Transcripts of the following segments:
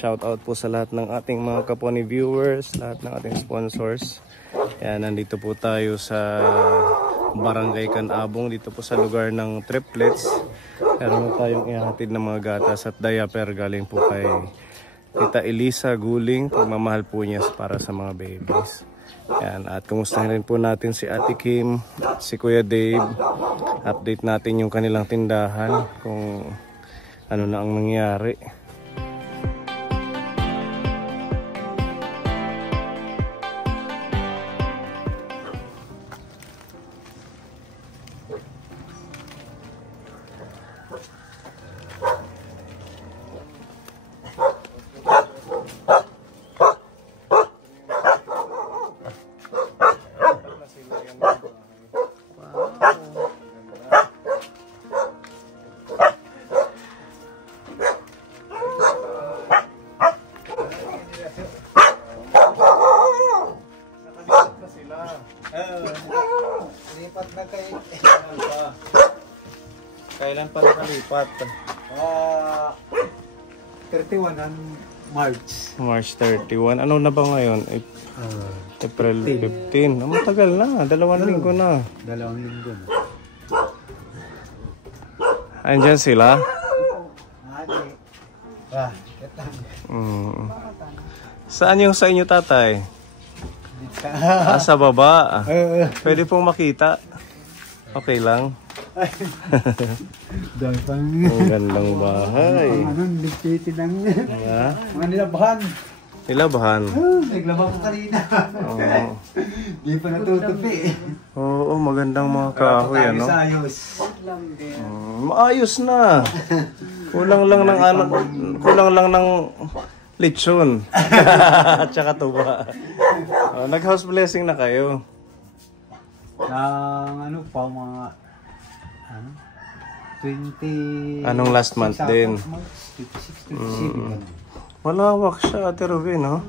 shout out po sa lahat ng ating mga Kaponi viewers, lahat ng ating sponsors. Ayan, nandito po tayo sa Barangay Canabong, dito po sa lugar ng Triplets. Meron tayong ihahatid ng mga gatas at diaper galing po kay Tita Elisa Guling. Pagmamahal po niya para sa mga babies. Ayan, at kumustahin rin po natin si Ate Kim, si Kuya Dave. Update natin yung kanilang tindahan kung ano na ang nangyari. Lipat na kayo. Kailan pa nakalipat? 31 ng March. March 31. Ano na ba ngayon? April 15. Matagal na. 2 linggo na. 2 linggo na. Andyan sila? Saan yung sa inyo, tatay? Sa baba. Pwede pong makita. Okay lang. Ang gandang bahay. Mga nilabahan. Nilabahan? Naglaba ko kanina. Di pa natutupi. Oo, magandang mga kahoy, ano? Maayos na. Kulang lang ng lechon. Tsaka tuba. Nag-house blessing na kayo. Ano pa mga 20... Anong last month din? 26, 27. Malawak siya, Ate Ruby, no?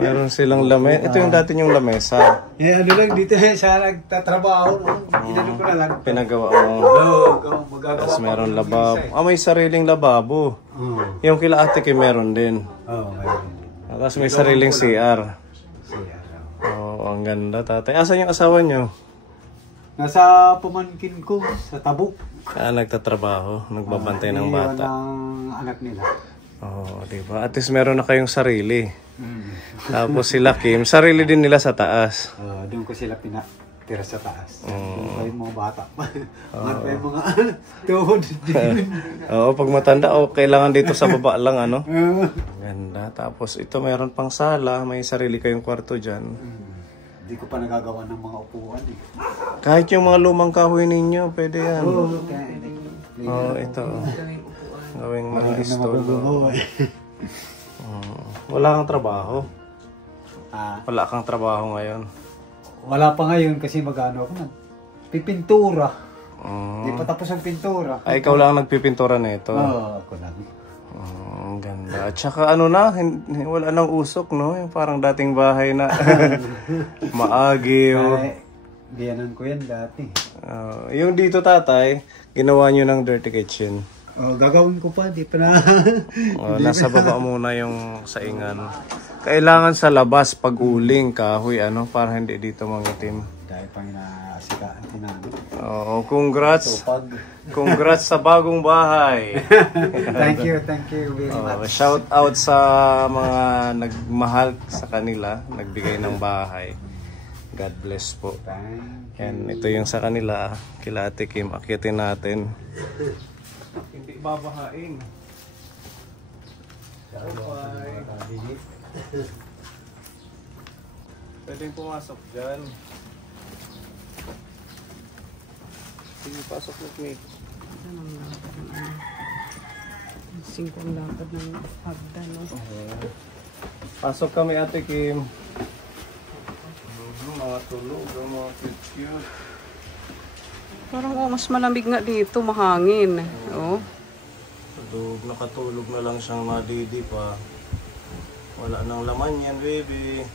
Meron silang lamesa. Ito yung dati yung lamesa. Ano lang dito sa nagtatrabaho. Inano ko na lang. Pinagawa mo. Tapos meron lababo. May sariling lababo. Yung kila Ate Kim meron din. Tapos may sariling CR. Ang ganda, tatay. Asan yung asawa nyo? Nasa pamangkin ko, sa Tabuk. Nagtatrabaho, nagbabantay ng bata. Ng anak nila. Diba? At least meron na kayong sarili. Tapos sila Kim, sarili din nila sa taas. Doon ko sila pinatira sa taas. Doon pa yung mga bata. Doon pa yung mga tuhod. Pag matanda, kailangan dito sa baba lang, ano? Ganda. Tapos ito, meron pang sala. May sarili kayong kwarto dyan. Hindi ko pa nagagawa ng mga upuan. Kahit yung mga lumang kahoy ninyo, pwede yan. Ito. Gawing mag-istolo. Wala kang trabaho? Wala kang trabaho ngayon? Wala pa ngayon kasi mag-ano ako. Pipintura. Hindi pa tapos ang pintura. Ikaw lang nagpipintura na ito? Ako lang. Ang ganda. At saka wala nang usok, no? Yung parang dating bahay na maagil. Biyanan ko yan dati. Yung dito, tatay, ginawa nyo ng dirty kitchen. Gagawin ko pa, di pa na. Nasa baba muna yung saingan. Kailangan sa labas pag uling kahoy, para hindi dito mangitim. Dahil pang inaasikaan tinanong. Congrats. Congrats sa bagong bahay. Thank you very much. Shout out sa mga nagmahal sa kanila, nagbigay ng bahay. God bless po. And ito yung sa kanila, kila Ate Kim, akyatin natin. Hindi babahain. Pwedeng pumasok dyan. Sige, pasok na mate. Singkong lakad ng hagdan, no? Pasok kami, Ate Kim. Mga tulog, mga cute. Parang mas malamig nga dito, mahangin. Nakatulog na lang siyang madidi pa. Wala nang laman yan, baby.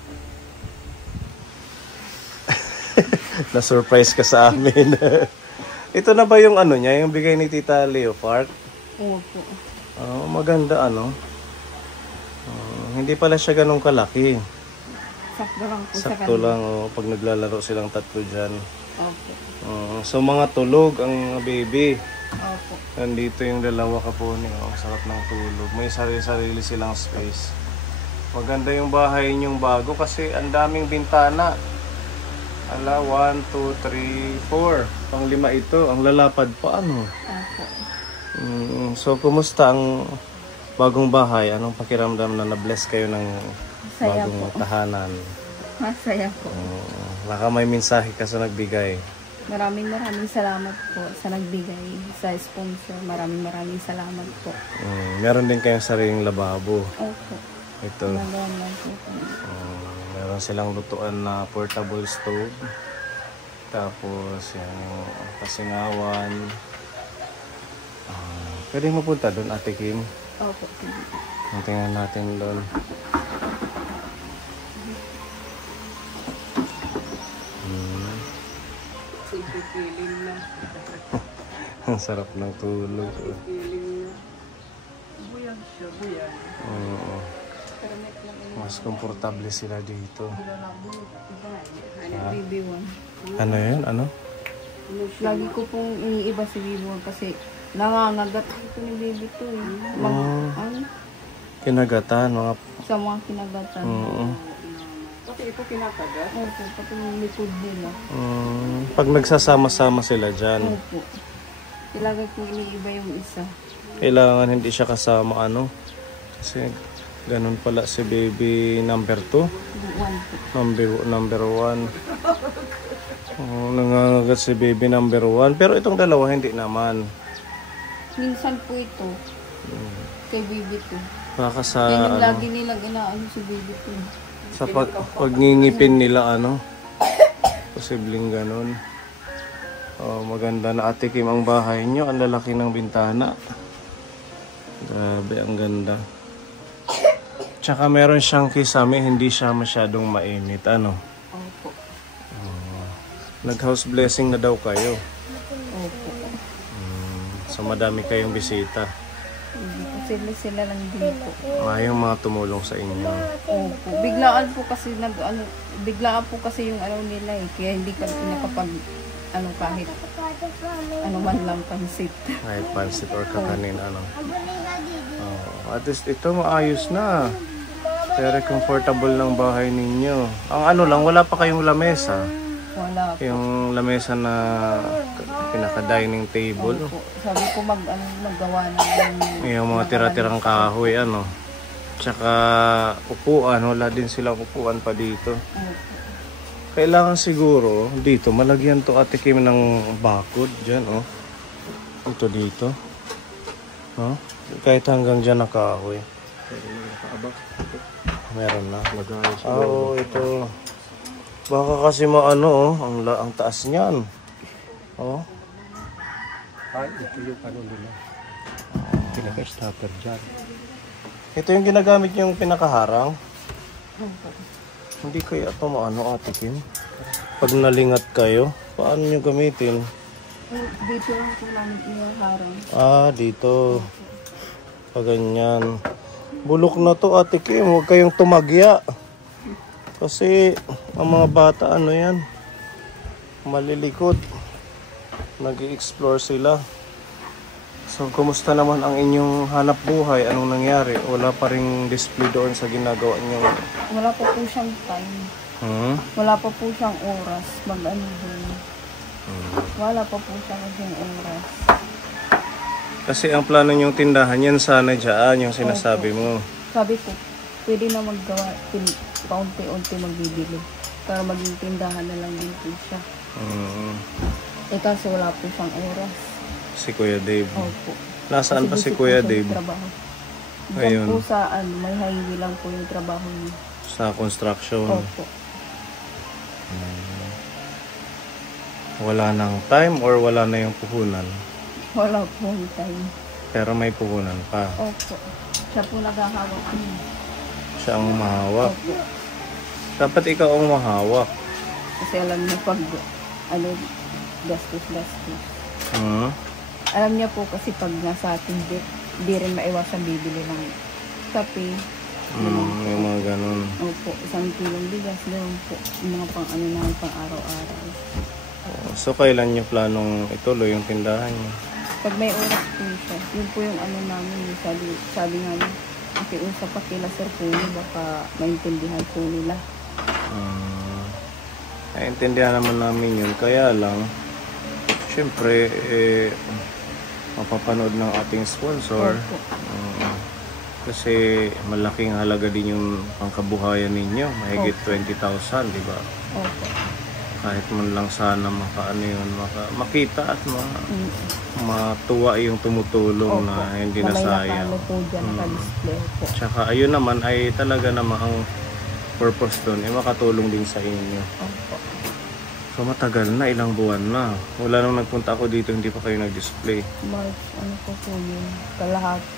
Na-surprise ka sa amin. Ito na ba yung niya, yung bigay ni Tita Leo Park? Opo. Maganda ano. Hindi pala siya ganun kalaki. Sakto lang po sa Sakto lang pag naglalaro silang tatlo dyan. Opo. So mga tulog ang baby. Opo. Nandito yung dalawa kaponi. Sarap ng tulog. May sarili-sarili silang space. Maganda yung bahay niyong bago kasi ang daming bintana. 1, 2, 3, 4. Pang-5 ito. Ang lalapad pa ano. Opo. So kumusta ang bagong bahay? Anong pakiramdam na na-bless kayo ng Masaya bagong po. tahanan? Masaya po. Baka may mensahe ka sa nagbigay. Maraming salamat po sa nagbigay, sa sponsor. Maraming salamat po. Meron din kayong sariling lababo. Opo. Ito. Nagawa lang po. Meron silang lutuan na portable stove. Tapos yan yung kasingawan. Pwede mapunta doon, Ate Kim. Opo. Tingnan natin doon. Ang sarap ng tulog. Oo. Mas komportable sila dito. Ano yun? Ano? Lagi ko pong iniiba si Bibo kasi nangangagat ito ni Bibi to eh. Kinagatan, mga... Sa mga kinagatan. Pati ito kinakagat? Opo, pati yung likod nila. Pag nagsasama-sama sila dyan, Opo. Ilagay ko iniiba yung isa. kailangan hindi siya kasama ano. Kasi ganun pala si baby number 2. Number 1. Nangangagat si baby number 1. Pero itong dalawa hindi naman. Minsan po ito. Kay Bibi to. Baka sa Yan yung ano, lagi nilang inaano si Bibi to. sa pagngingipin nila ano. Posibleng ganun. Maganda na, Ate Kim, ang bahay nyo. Ang lalaki ng bintana. Grabe, ang ganda. Tsaka meron siyang kisame, hindi siya masyadong mainit. Ano? Opo. Nag-house blessing na daw kayo. Opo. So madami kayong bisita. Sila lang din po. Yung mga tumulong sa inyo. Opo. Biglaan po kasi yung ano nila eh. Kaya hindi kami nakapag kahit ano man lang pansit. Kahit pansit or kakanin, ano. At least ito maayos na. Very comfortable ng bahay ninyo. Ang ano lang, wala pa kayong lamesa. Wala po. Yung lamesa na pinaka-dining table. Opo. Sabi ko maggawa na Yung mga tira-tirang kahoy, ano. Tsaka upuan, wala din silang upuan pa dito. Opo. Kailangan siguro dito malagyan to, Ate Kim, ng bakod dyan, oh. Ito dito. Oh. Kahit hanggang dyan na kahoy. Meron na. Ito. Baka kasi maano, oh, ang taas niyan. Oh. Ito yung ano nila. Pinaka-stopper dyan. Ito yung ginagamit yung pinakaharang. Hindi kaya ito maano, Ate Kim? Pag nalingat kayo, paano nyo gamitin? Dito lang po namin inaharang. Dito. Pag ganyan. Bulok na to, Ate Kim. Huwag kayong tumagya. Kasi ang mga bata, ano yan, malilikot. Nag-i-explore sila. So, kumusta naman ang inyong hanap buhay? Anong nangyari? Wala pa ring display doon sa ginagawa niyo? Wala pa po siyang time. Wala pa po siyang oras. Mag-ano doon. Wala pa po siyang oras. Kasi ang plano niyong tindahan yan sana dyan, yung sinasabi mo. Sabi ko, pwede na maggawa, paunti-unti magbibili. Para maging tindahan na lang din po siya. Kasi wala po siyang oras. Si Kuya Dave. Opo. Nasaan pa si Kuya Dave? Trabaho. Ayun. Diyan po sa may highway lang po yung trabaho niya. Sa construction. Opo. Wala nang time or wala na yung puhunan? Wala po time. Pero may puhunan pa. Opo. Siya po naghahawak niya. Siya ang mahawak. Opo. Dapat ikaw ang mahawak. Kasi alam niya pag gastos. Alam niya po kasi pag nasa ating di rin maiwasan bibili ng kape. Yung mga ganun. Opo, 1 kilong bigas, gano'n po. Yung mga pang ano namin, pang araw-araw. So, kailan nyo planong ituloy yung tindahan nyo? Pag may oras po siya, yun po yung ano namin, sabi nga niya, pakiusap pa kila Sir Puni, baka maintindihan po nila. Naintindihan naman namin yun. Kaya lang, syempre, mapapanood ng ating sponsor. Opo. Kasi malaking halaga din yung pangkabuhayan ninyo. Mahigit 20,000, di ba? Opo. Kahit man lang sana makita at matuwa yung tumutulong. Opo. Na hindi na sayang. May po dyan display po. Tsaka ayun naman ay talaga naman ang purpose doon ay makatulong din sa inyo. Opo. So matagal na, ilang buwan na. Wala nang nagpunta ako dito, hindi pa kayo nag-display. March, ano po yun? Kalahati.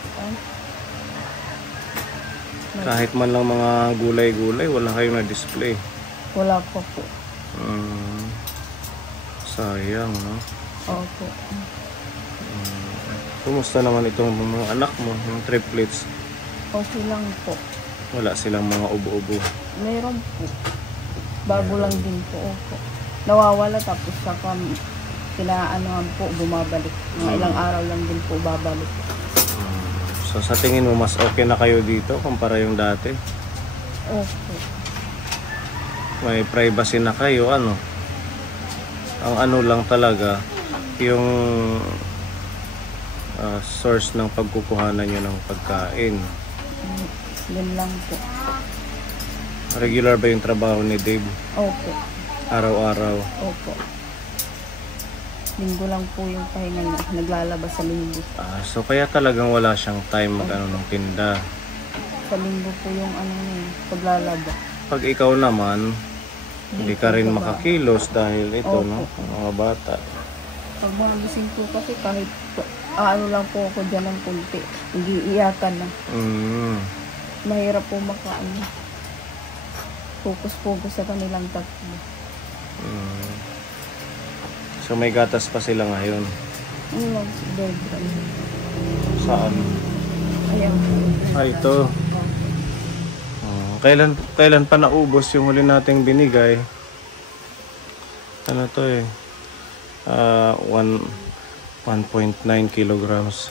Kahit man lang mga gulay-gulay, wala kayong na-display. Wala pa po. Sayang, no? Opo. Kumusta naman itong mga anak mo, yung triplets? Okay lang po. Wala silang mga ubo-ubo. Meron po. Bago lang din po. Opo. Nawawala tapos saka kinaanohan po, bumabalik. Mga ilang araw lang din po babalik. So sa tingin mo mas okay na kayo dito kumpara yung dati? Opo. May privacy na kayo, ano? Ang ano lang talaga, yung source ng pagkukuhanan nyo ng pagkain. Yun lang po. Regular ba yung trabaho ni Dave? Opo. Araw-araw? Opo. Linggo lang po yung pahinga niya. Naglalabas sa linggo. So kaya talagang wala siyang time mag-ano ng tinda. Sa linggo po yung ano niya, paglalaba. Pag ikaw naman, hindi ka rin makakilos dahil ito, no? Mga bata. Pag mga gising po kasi kahit ano lang po ako dyan ng kunti, nag-iiyakan na. Mahirap po makaano. Focus sa kanilang tatlo. So may gatas pa sila ngayon? Ano lang si Bedra? Saan? Ayan. Ito. Kailan pa naubos yung huli nating binigay? Ano to eh? 1.9 kilograms.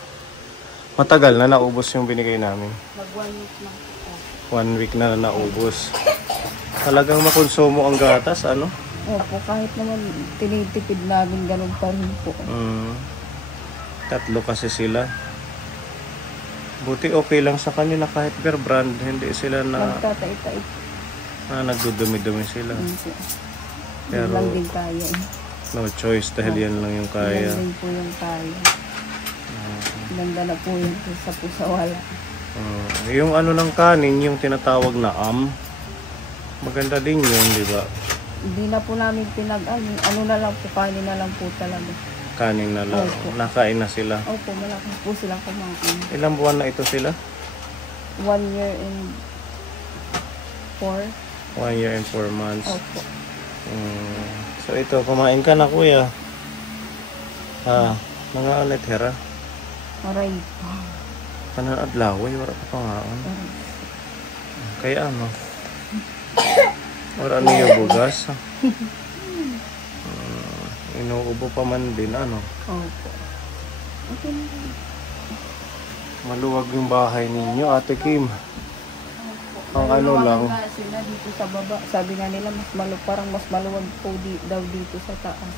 Matagal na naubos yung binigay namin. Mag 1 week na. 1 week na naubos. Talagang makonsumo ang gatas, ano? Opo, kahit naman tinitipid namin ganun pa rin po. 3 kasi sila. Buti okay lang sa kanila kahit per brand, hindi sila Nagtatait-tait. Nagdudumi-dumi sila. Pero lang din kaya. No choice dahil yan lang yung kaya. Yan din po yung kaya. Ganda na po yun sa pusawala. Yung ano ng kanin, yung tinatawag na maganda din yun, di ba? Hindi na po namin ano na lang po, kanin na lang po talaga. Kanin na lang. Opo. Nakain na sila. Opo, malaki po sila kumain. Ilang buwan na ito sila? 1 year and 4. 1 year and 4 months. Opo. So ito, kumain ka na kuya. Mga ulit hera. Aray. Kanan at laway, wala pa pangaon. Kaya ano? Wala niyo bugas. Inuubo pa man din, ano? Opo. Okay. Maluwag yung bahay ninyo, Ate Kim. Ang ano lang. Sila dito sa baba. Sabi nga nila, parang mas maluwag po daw dito sa taas.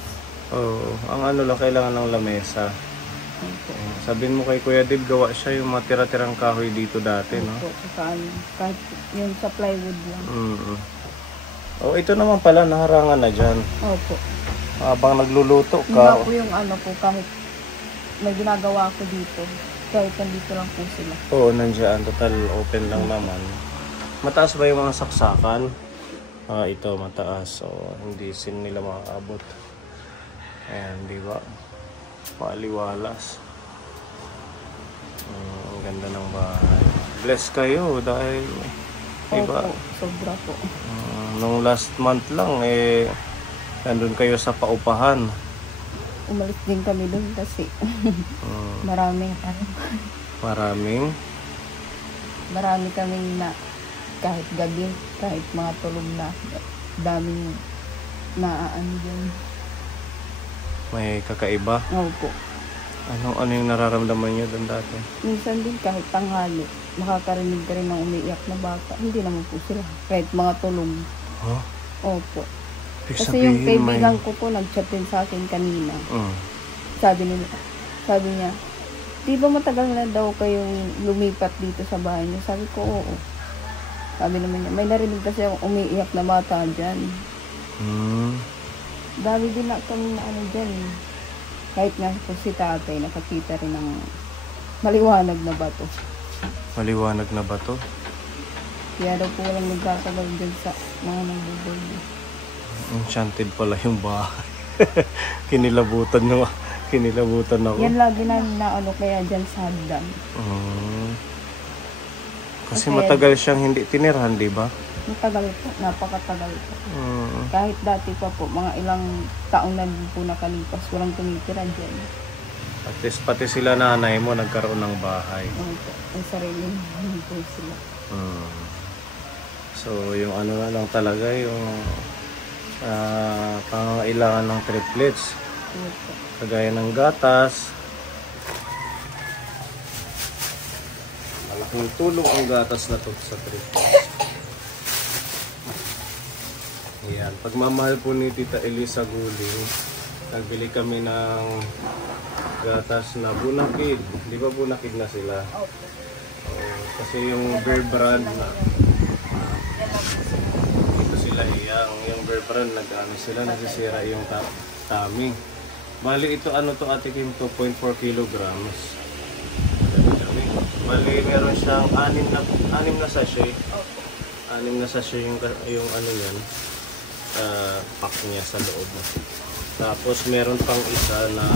Oo. Ang ano lang, kailangan ng lamesa. Opo. Sabihin mo kay Kuya Dib, gawa siya yung mga tira-tirang kahoy dito dati, no? Opo. Kahit yung sa plywood lang. Oh, ito naman pala, naharangan na dyan. Opo. Habang nagluluto Hindi ka. po yung ano po, kahit may ginagawa ko dito. Kahit nandito lang po sila. Oo, nandiyan. Total open lang naman. Mataas ba yung mga saksakan? Ito, mataas. So, hindi nila makaabot. Ayan, di ba? Paaliwalas. Ang ganda ng bahay. Bless kayo dahil, di ba? Opo, sobra po. Nung last month lang, nandun kayo sa paupahan. umalis din kami doon kasi maraming marami kaming na kahit gabi, kahit mga tulog na, daming naaano dyan. May kakaiba? Opo. Ano yung nararamdaman niyo doon dati? Minsan din kahit tanghali, makakarinig ka rin ng umiiyak na bata. Hindi naman po sila. Kahit mga tulog. Huh? Opo. Ibig Kasi sabihin, yung kaibigan ko po, nag-chat din sa akin kanina. Sabi niya, di ba matagal na daw kayong lumipat dito sa bahay niyo? Sabi ko, oo. Sabi naman niya, may narinig kasi akong umiiyak na bata dyan. Dami din na kami na ano dyan. Kahit nga po si tatay, nakakita rin ng maliwanag na bato. Maliwanag na bato? Kaya daw po walang nagkakagal dyan sa mga nagbubuhay niya. Enchanted pala yung bahay. Kinilabutan ako. Yan lagi namin na ano kaya dyan sa hagdan. Kasi matagal siyang hindi tinirahan, di ba? Matagal po, napakatagal po. Kahit dati pa po, mga ilang taong na din po nakalipas, walang tumitira dyan. At least pati sila nanay mo nagkaroon ng bahay. Ang sarili po sila. So yung ano na lang talaga, yung pangangailangan ng triplets. Kagaya ng gatas. Malaking tulong ang gatas na to sa triplets. Ayan. Pagmamahal po ni Tita Elisa Guling, nagbili kami ng gatas na bunakid. Di ba bunakid na sila? Kasi yung Bear Brand na ito sila yung Bear Brand nag-ano sila, nasisira yung tummy. Bali ito ano to Ate Kim, 2.4 kilograms. Bali meron siyang 6 na sachet. 6 na sachet yung ano yan, pack niya sa loob. Tapos meron pang isa na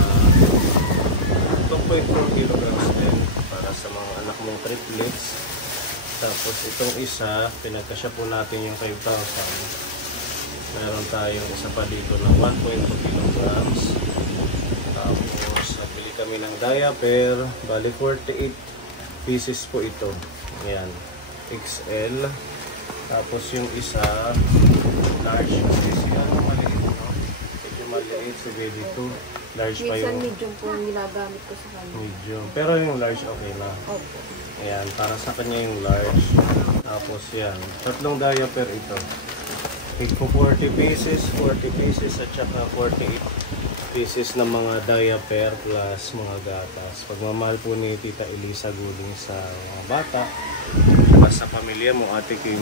2.4 kilograms din para sa mga anak mong triplets. Tapos itong isa, pinagkasya po natin yung 5,000. Meron tayong isa pa dito ng 1.2 kilograms. Tapos nabili kami ng diaper, bali 48 pieces po ito. Ayan, XL. Tapos yung isa, large kasi siya, maliit, no? Medyo maliit si baby 2. Large pa yung... medium po yung ginagamit ko sa kanya. Medium. Pero yung large okay na. Opo. Ayan, para sa kanya yung large. Tapos yan, 3 diaper ito. Ito 40 pieces at saka 48 pieces na mga diaper plus mga gatas. Pagmamahal po ni Tita Elisa Guling sa mga bata at sa pamilya mo, Ate Kim.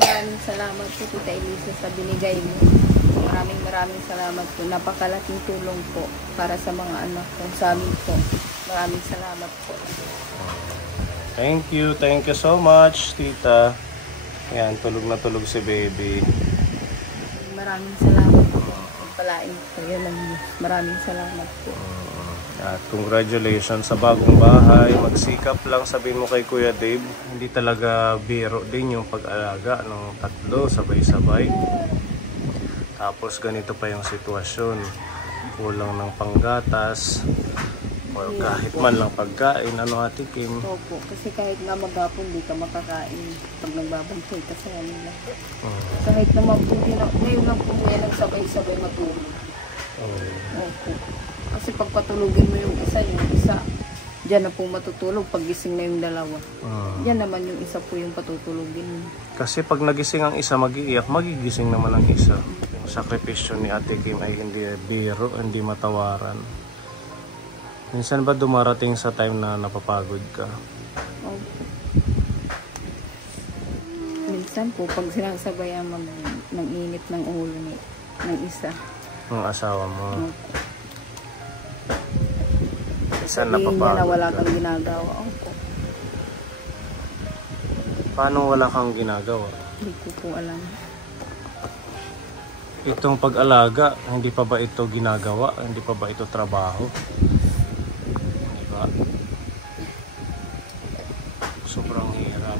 Maraming salamat po Tita Elisa sa binigay mo. Maraming salamat po. Napakalaking tulong po para sa mga anak ko, sa amin po. Maraming salamat po. Thank you so much, Tita. Ayan, tulog na tulog si baby. Maraming salamat po. Pagpalain po yun lang. Maraming salamat po. At congratulations sa bagong bahay. Magsikap lang, sabihin mo kay Kuya Dave. Hindi talaga biro din yung pag-alaga ng 3 sabay-sabay. Tapos ganito pa yung sitwasyon. Kulang ng panggatas. O kahit man lang pagkain, ano Ate Kim? Opo, kasi kahit nga maghapon di ka makakain pag nagbabantay ka sa kanila. Kahit naman po, ngayon lang po yan ang sabay-sabay matulog. Opo. Kasi pag patulogin mo yung isa, dyan na po matutulog pag gising na yung dalawa. Yan naman yung isa po yung patutulogin. Kasi pag nagising ang isa mag-iiyak, magigising naman ang isa. Yung sakripisyo ni Ate Kim ay hindi biro, hindi matawaran. Minsan ba dumarating sa time na napapagod ka? Opo. Minsan po, pag sinasabayan ng init ng ulo ng isa. Ng asawa mo? Opo. Minsan Sabihin napapagod niya na wala ka. kang ginagawa. Opo. Paano wala kang ginagawa? Hindi ko po alam. Itong pag-alaga, hindi pa ba ito ginagawa? Hindi pa ba ito trabaho? Diba? Sobrang hirap.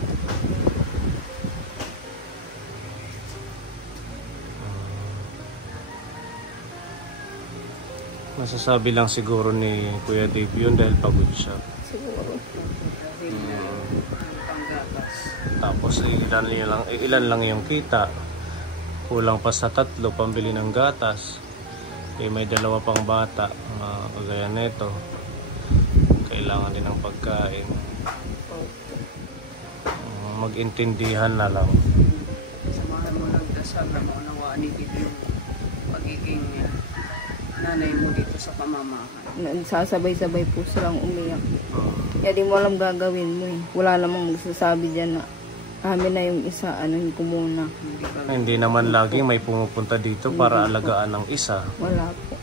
Masasabi lang siguro ni Kuya Dave yun dahil pagod siya. Siguro. Tapos ilan lang yung kita. Kulang pa sa 3 pambili ng gatas. May 2 pang bata, kagaya nito. Kailangan din ng pagkain. Mag-intindihan na lang. Samahan mo ng dasal na maunawaan ni Dave yung pagiging nanay mo dito sa pamamahay. Sasabay-sabay po silang umiyak. Kaya di mo alam gagawin mo eh. Wala namang magsasabi dyan na amin na yung isa, anuhin ko muna. Hindi naman laging may pumupunta dito para alagaan ng isa. Wala po.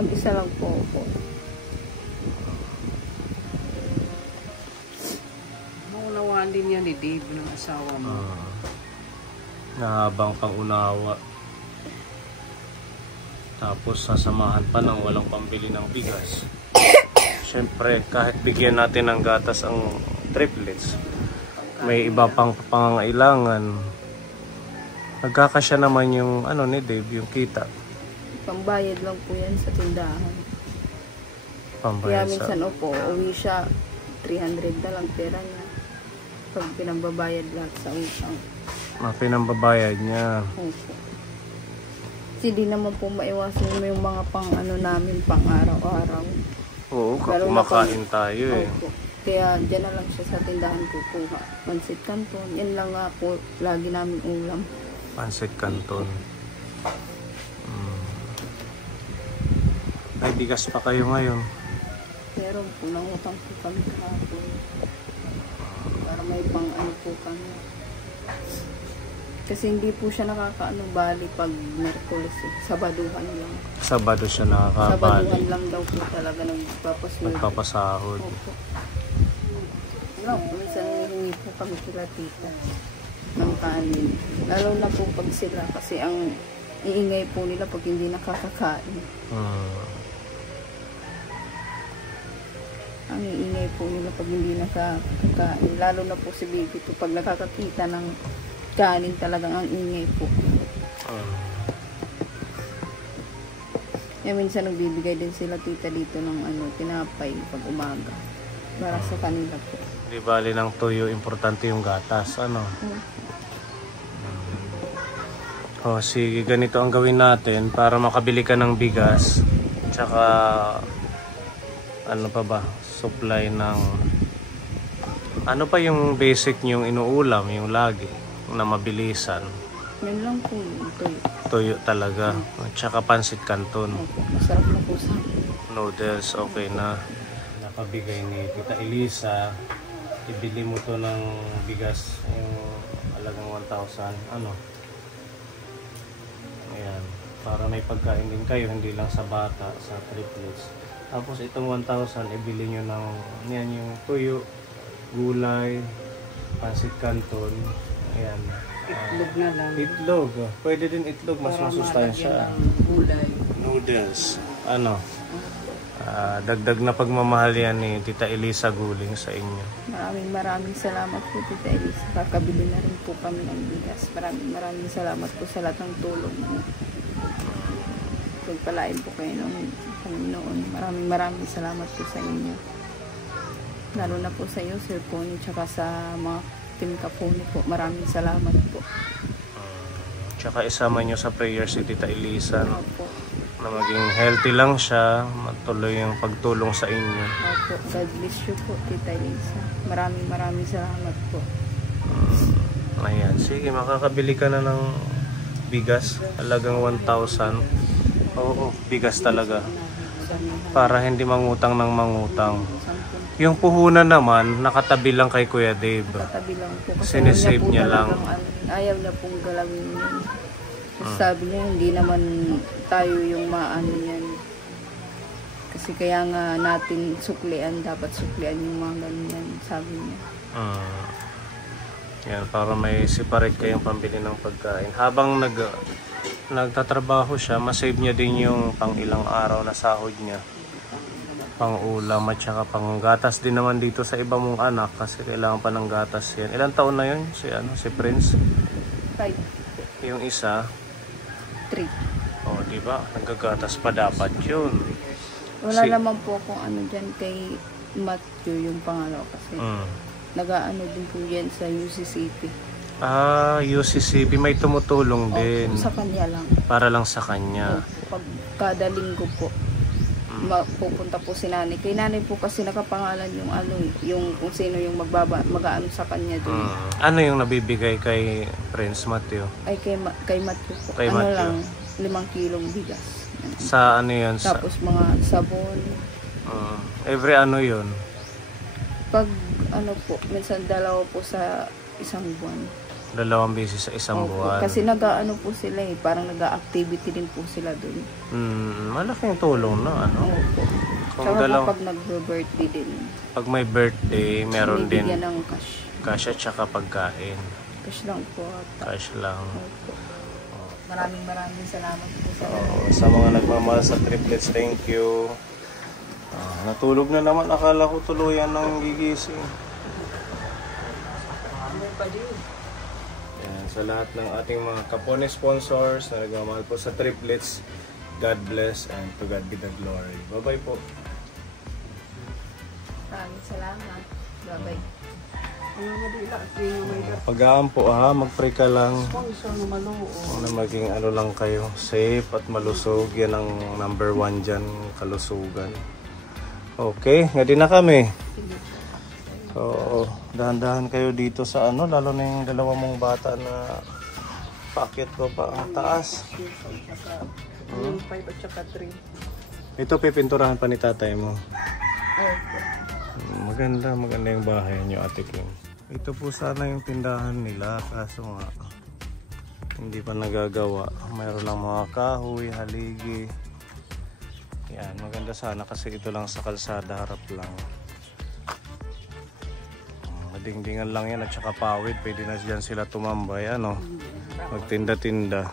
Mag-isa lang po ako. Maunawaan din yan ni Dave ng asawa mo. Nahabang pangunawa. Tapos sasamahan pa ng walang pambili ng bigas. Siyempre, kahit bigyan natin ng gatas ang triplets, may iba pang pangangailangan. Nagkakasya naman yung ni Dave, yung kita. Pambayad lang po yan sa tindahan. Kaya Pambayad sa... minsan uwi siya, 300 na lang pera niya. Pag pinambabayad lahat sa utang. Pinambabayad niya. Opo. Kasi di naman po maiwasan yung mga namin pang araw-araw. Oo, Pero kumakain tayo eh. Opo. Kaya dyan na lang siya sa tindahan kukuha. Pansit Canton, yan lang nga po lagi namin ulam. Pansit Canton. Ay, bigas pa kayo ngayon. Pero po, nangutang po kami kahapon. Para may pang po kami. Kasi hindi po siya bali pag Merkulis eh. Sabaduhan lang. Sabado siya nakakabali. Sabaduhan lang daw po talaga nagpapaswerte. Nagpapasahod. Opo. Minsan hihingi po kami sila tita ng kanin. Lalo na po pag sila kasi ang iingay po nila pag hindi nakakakain. Ang iingay po nila pag hindi nakakakain. Lalo na po si baby po pag nakakakita ng kanin talagang ang ingay po. Minsan nagbibigay din sila tita dito ng tinapay pag umaga. Para sa kanila po. Di bali ng tuyo, importante yung gatas, sige, ganito ang gawin natin para makabili ka ng bigas. Tsaka, supply ng, pa yung basic nyong inuulam, yung lagi, na mabilisan. Yan lang po yung tuyo. Tuyo talaga. Tsaka pansit Canton. Masarap na po sa Noodles, okay na. Napabigay ni Tita Elisa. Ibili mo to ng bigas, yung alagang 1,000. Ayan. Para may pagkain din kayo, hindi lang sa bata, sa triplets. Tapos itong 1,000, ibili nyo ng yung tuyo, gulay, pansit Canton. Ayan. Itlog na lang. Itlog. Pwede din itlog, mas masustansya. Gulay. Noodles. Dagdag na pagmamahal yan ni Tita Elisa Guling sa inyo. Maraming salamat po Tita Elisa. Kakabili na rin po kami ng bigas. Maraming salamat po sa lahat ng tulong mo. Pagpalain po kayo ng Panginoon. Maraming salamat po sa inyo. Lalo na po sa iyo, Sir Pony, tsaka sa mga Team Kapuni po. Maraming salamat po. Tsaka isama nyo sa prayer si Tita Elisa. Opo. Na maging healthy lang siya, matuloy yung pagtulong sa inyo. Opo. God bless you po, Tita Elisa. Maraming salamat po. Ayan, sige, makakabili ka na ng bigas, halagang 1,000. Oo, bigas talaga. Para hindi mangutang ng mangutang. Yung puhunan naman, nakatabi lang kay Kuya Dave. Nakatabi lang po. Kasi Sinisave niya lang. Ayaw niya pong galawin yun. Sabi niya, hindi naman tayo yung maano yan. Kasi kaya nga natin suklian, dapat suklian yung mga ganyan, sabi niya. Yan, para may separate kayong pambili ng pagkain. Habang nagtatrabaho siya, masave niya din yung pang ilang araw na sahod niya. Pang ulam at saka pang gatas din naman dito sa iba mong anak kasi kailangan pa ng gatas yan. Ilang taon na yun? Si Prince? 5. Yung isa? 3. Oh, di ba? Nagagatas pa dapat yun. Wala naman po kung ano dyan kay Matthew yung pangalawa kasi nag-aano din po yan sa UCCP. Ah, UCCP may tumutulong din. Sa kanya lang. Para lang sa kanya. Pag kada linggo po, pupunta po si nanay. Kay nanay po kasi nakapangalan yung ano, yung kung sino yung mag-aano sa kanya doon. Ano yung nabibigay kay Prince Matthew? Ay kay Matthew po. Kay ano Matthew. lang, 5 kilong bigas. Sa ano yun? Tapos mga sabon. Every ano yun? Pag ano po, minsan dalawa po sa isang buwan. 2 beses sa isang Opo, buwan. kasi nag-aano po sila eh, parang nag-activity din po sila doon. Malaking tulong na ano. Opo. Kung Saka dalaw- pag nag-birthday din, Pag may birthday, meron din binibigyan ng cash. cash at saka pagkain. Cash lang po ata. Cash lang. Opo. Maraming salamat po sa Sa mga nagmamahal sa triplets, thank you. Natulog na naman. Akala ko tuluyan ng gigising. Yan, sa lahat ng ating mga Kapone sponsors na nagmamahal po sa triplets, God bless and to God be the glory. Bye-bye po. Maraming salamat. Bye-bye. Pag-aam po mag-pray ka lang na maging ano lang kayo, safe at malusog. Yan ang number 1 dyan, kalusugan. Okay, nga din na kami. So, dahan-dahan kayo dito sa ano, lalo na yung 2 mong bata na paakyat ko pa ang taas. Yung 5 at saka 3. Ito pipinturahan pa ni tatay mo. Opo. Maganda yung bahay niyo, Ate Kim. Ito po sana yung tindahan nila, kaso nga hindi pa nagagawa. Mayroon lang mga kahoy, haligi. Yan, maganda sana kasi ito lang sa kalsada, harap lang. Madingdingan lang yan at saka pawid. Pwede na dyan sila tumambay, ano, magtinda-tinda.